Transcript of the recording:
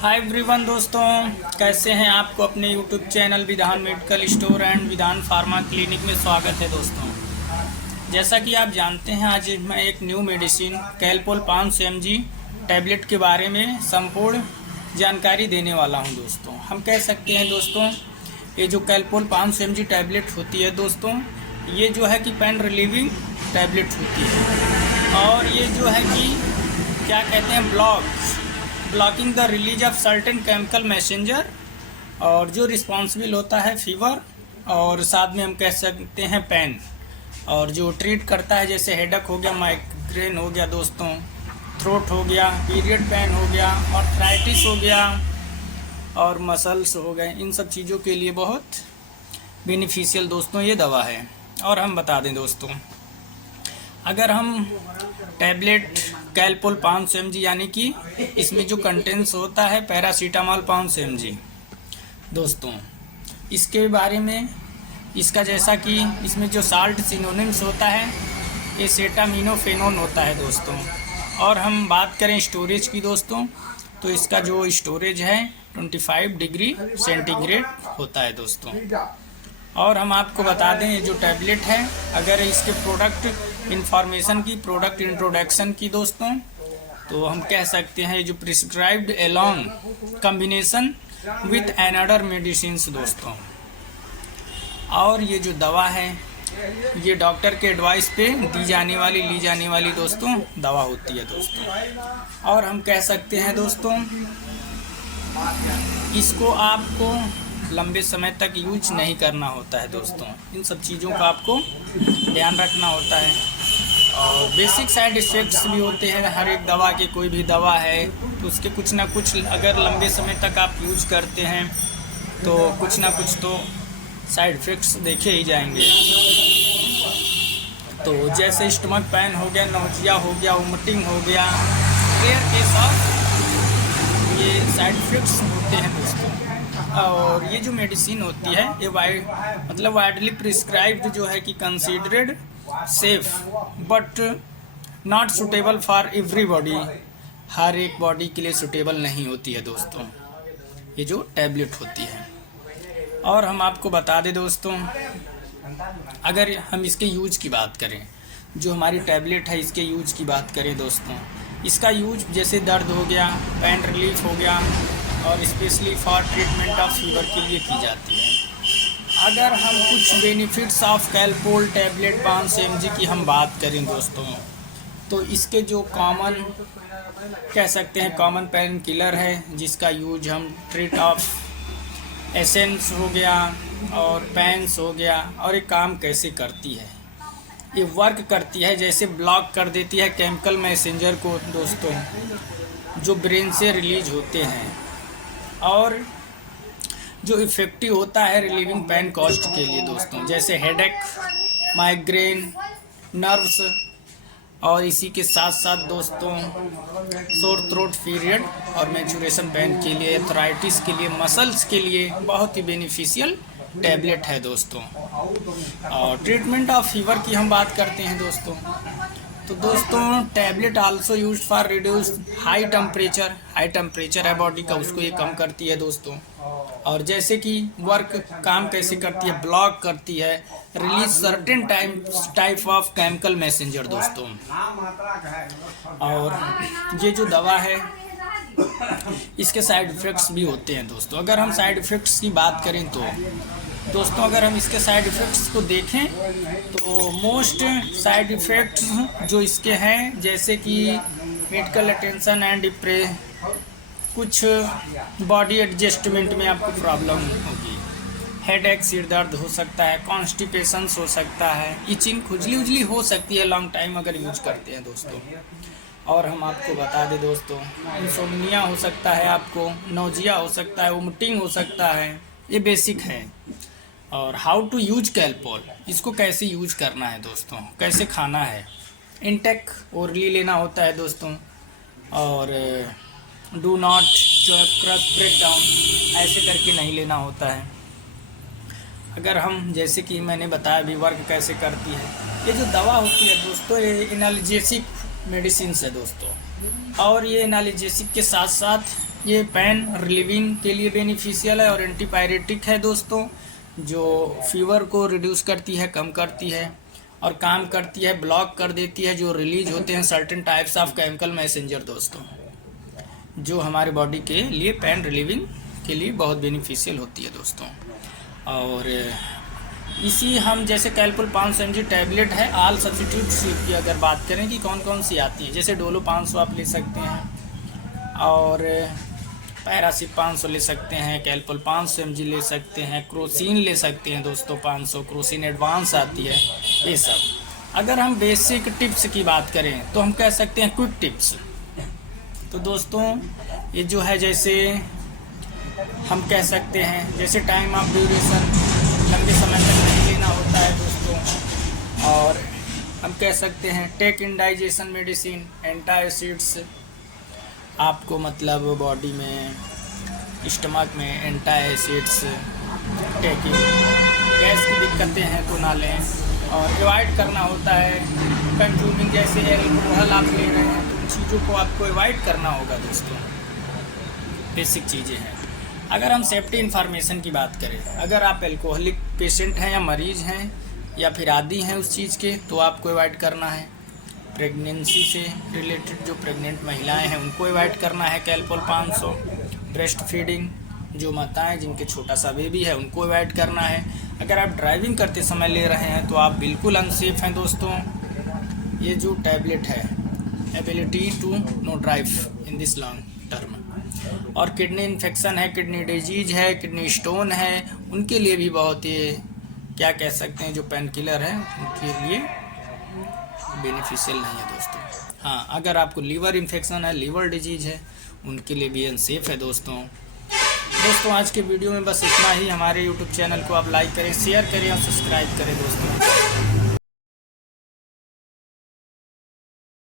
Hi everyone दोस्तों, कैसे हैं? आपको अपने यूट्यूब चैनल विधान मेडिकल स्टोर एंड विधान फार्मा क्लिनिक में स्वागत है दोस्तों। जैसा कि आप जानते हैं, आज मैं एक new medicine Calpol 500 mg tablet के बारे में संपूर्ण जानकारी देने वाला हूं दोस्तों। हम कह सकते हैं दोस्तों, ये जो कैलपोल 500 mg टैबलेट होती है दोस्तों, ये जो है कि पेन रिलीविंग टैबलेट होती है। और ये जो है कि क्या कहते हैं, blocking the release of certain chemical messenger, और जो रिस्पॉन्सिबल होता है फीवर, और साथ में हम कह सकते हैं पेन, और जो ट्रीट करता है जैसे हेडक हो गया, माइग्रेन हो गया दोस्तों, थ्रोट हो गया, पीरियड पेन हो गया, आर्थराइटिस हो गया और मसल्स हो गए। इन सब चीज़ों के लिए बहुत बेनिफिशियल दोस्तों ये दवा है। और हम बता दें दोस्तों, अगर हम टैबलेट कैलपोल 500 mg यानी कि इसमें जो कंटेंट्स होता है पैरासीटामॉल 500 mg दोस्तों, इसके बारे में इसका जैसा कि इसमें जो साल्ट सिनोनिम्स होता है एसेटामिनोफेनोन होता है दोस्तों। और हम बात करें स्टोरेज की दोस्तों, तो इसका जो स्टोरेज है 25 डिग्री सेंटीग्रेड होता है दोस्तों। और हम आपको बता दें, ये जो टैबलेट है, अगर इसके प्रोडक्ट इंफॉर्मेशन की, प्रोडक्ट इंट्रोडक्शन की दोस्तों, तो हम कह सकते हैं जो prescribed along combination with another medicines दोस्तों। और ये जो दवा है, ये डॉक्टर के एडवाइस पे ली जाने वाली दोस्तों दवा होती है दोस्तों। और हम कह सकते हैं दोस्तों, इसको आपको लंबे समय तक यूज नहीं करना होता है दोस्तों। इन सब चीज़ों का आपको ध्यान रखना होता है। और बेसिक साइड इफ़ेक्ट्स भी होते हैं हर एक दवा के। कोई भी दवा है तो उसके कुछ ना कुछ, अगर लंबे समय तक आप यूज करते हैं तो कुछ ना कुछ तो साइड इफ़ेक्ट्स देखे ही जाएंगे। तो जैसे स्टमक पेन हो गया, नौजिया हो गया, वोमिटिंग हो गया, रेयर केस ऑफ ये साइड इफ़ेक्ट्स होते हैं दोस्तों। और ये जो मेडिसिन होती है ये वाइडली प्रिस्क्राइब्ड जो है कि considered safe but not suitable for every body, हर एक बॉडी के लिए सुटेबल नहीं होती है दोस्तों ये जो टैबलेट होती है। और हम आपको बता दें दोस्तों, अगर हम इसके यूज की बात करें, जो हमारी टैबलेट है इसके यूज की बात करें दोस्तों, इसका यूज जैसे दर्द हो गया, पेन रिलीफ हो गया, और specially for treatment of fever के लिए की जाती है। अगर हम कुछ benefits of Calpol tablet 500 mg की हम बात करें दोस्तों, तो इसके जो कॉमन कह सकते हैं कॉमन पेन किलर है, जिसका यूज हम ट्रीट ऑफ एसेंस हो गया और पेन्स हो गया। और ये काम कैसे करती है, ये वर्क करती है जैसे ब्लॉक कर देती है केमिकल मैसेंजर को दोस्तों, जो ब्रेन से रिलीज होते हैं। और जो इफ़ेक्टिव होता है रिलीविंग पेन कॉस्ट के लिए दोस्तों, जैसे हेडेक, माइग्रेन, नर्व्स, और इसी के साथ साथ दोस्तों सोर थ्रोट पीरियड और मैचुरेशन पेन के लिए, आर्थराइटिस के लिए, मसल्स के लिए बहुत ही बेनिफिशियल टैबलेट है दोस्तों। और ट्रीटमेंट ऑफ फीवर की हम बात करते हैं दोस्तों, तो दोस्तों tablet also used for reduce high temperature है बॉडी का, उसको ये कम करती है दोस्तों। और जैसे कि वर्क काम कैसे करती है, ब्लॉक करती है, release certain type of chemical messenger दोस्तों। और ये जो दवा है इसके साइड इफ़ेक्ट्स भी होते हैं दोस्तों। अगर हम साइड इफ़ेक्ट्स की बात करें तो दोस्तों, अगर हम इसके साइड इफ़ेक्ट्स को देखें तो मोस्ट साइड इफ़ेक्ट्स जो इसके हैं, जैसे कि मेडिकल अटेंशन एंड कुछ बॉडी एडजस्टमेंट में आपको प्रॉब्लम होगी, हेडेक, सिर दर्द हो सकता है, कॉन्स्टिपेशन हो सकता है, इचिंग, खुजली उजली हो सकती है लॉन्ग टाइम अगर यूज करते हैं दोस्तों। और हम आपको बता दें दोस्तों, इंसोम्निया हो सकता है, आपको नौजिया हो सकता है, वोमिटिंग हो सकता है, ये बेसिक है। और हाउ टू यूज कैलपोल, इसको कैसे यूज करना है दोस्तों, कैसे खाना है, इनटेक ओरली लेना होता है दोस्तों। और डू नॉट जो है क्रश ब्रेक डाउन ऐसे करके नहीं लेना होता है। अगर हम जैसे कि मैंने बताया भी वर्क कैसे करती है, ये जो दवा होती है दोस्तों, ये एनाल्जेसिक मेडिसिन है दोस्तों। और ये एनाल्जेसिक के साथ साथ ये पेन रिलीविंग के लिए बेनिफिशियल है और एंटीपायरेटिक है दोस्तों, जो फीवर को रिड्यूस करती है, कम करती है और काम करती है, ब्लॉक कर देती है जो रिलीज होते हैं certain types of chemical messenger दोस्तों, जो हमारे बॉडी के लिए पेन रिलीविंग के लिए बहुत बेनिफिशियल होती है दोस्तों। और इसी हम जैसे कैलपोल 500 mg टैबलेट है, आल सब्सिट्यूट्स की अगर बात करें कि कौन कौन सी आती हैं, जैसे डोलो 500 आप ले सकते हैं और पैरासिप 500 ले सकते हैं, कैलपोल 500 mg ले सकते हैं, क्रोसिन ले सकते हैं दोस्तों 500, क्रोसिन एडवांस आती है, ये सब। अगर हम बेसिक टिप्स की बात करें तो हम कह सकते हैं क्विक टिप्स। तो दोस्तों ये जो है, जैसे हम कह सकते हैं, जैसे टाइम ऑफ ड्यूरेशन लंबे समय तक नहीं लेना होता है दोस्तों, और हम कह सकते हैं टेक इंडाइजेशन मेडिसिन, एंटासिड्स, आपको मतलब बॉडी में स्टमक में एंटासिड्स टेकिंग, गैस की दिक्कतें हैं तो ना लें, और अवॉइड करना होता है कंज्यूमिंग, जैसे एल्कोहल आप ले रहे हैं तो उन चीज़ों को आपको अवॉइड करना होगा दोस्तों, बेसिक चीज़ें हैं। अगर हम सेफ्टी इन्फॉर्मेशन की बात करें, अगर आप एल्कोहलिक पेशेंट हैं या मरीज़ हैं या फिर आदी हैं उस चीज़ के, तो आपको अवॉइड करना है। प्रेगनेंसी से रिलेटेड जो प्रेग्नेंट महिलाएं हैं उनको अवॉइड करना है कैलपोल 500। ब्रेस्ट फीडिंग, जो माताएं जिनके छोटा सा बेबी है उनको अवॉइड करना है। अगर आप ड्राइविंग करते समय ले रहे हैं तो आप बिल्कुल अनसेफ हैं दोस्तों। ये जो टैबलेट है, ability to no drive in this long term, और किडनी इन्फेक्शन है, किडनी डिजीज है, किडनी स्टोन है, उनके लिए भी बहुत ये क्या कह सकते हैं, जो पेन किलर है उनके लिए बेनिफिशियल नहीं है दोस्तों। हाँ, अगर आपको लीवर इन्फेक्शन है, लीवर डिजीज है, उनके लिए भी अनसेफ है दोस्तों। आज के वीडियो में बस इतना ही। हमारे यूट्यूब चैनल को आप लाइक करें, शेयर करें और सब्सक्राइब करें दोस्तों।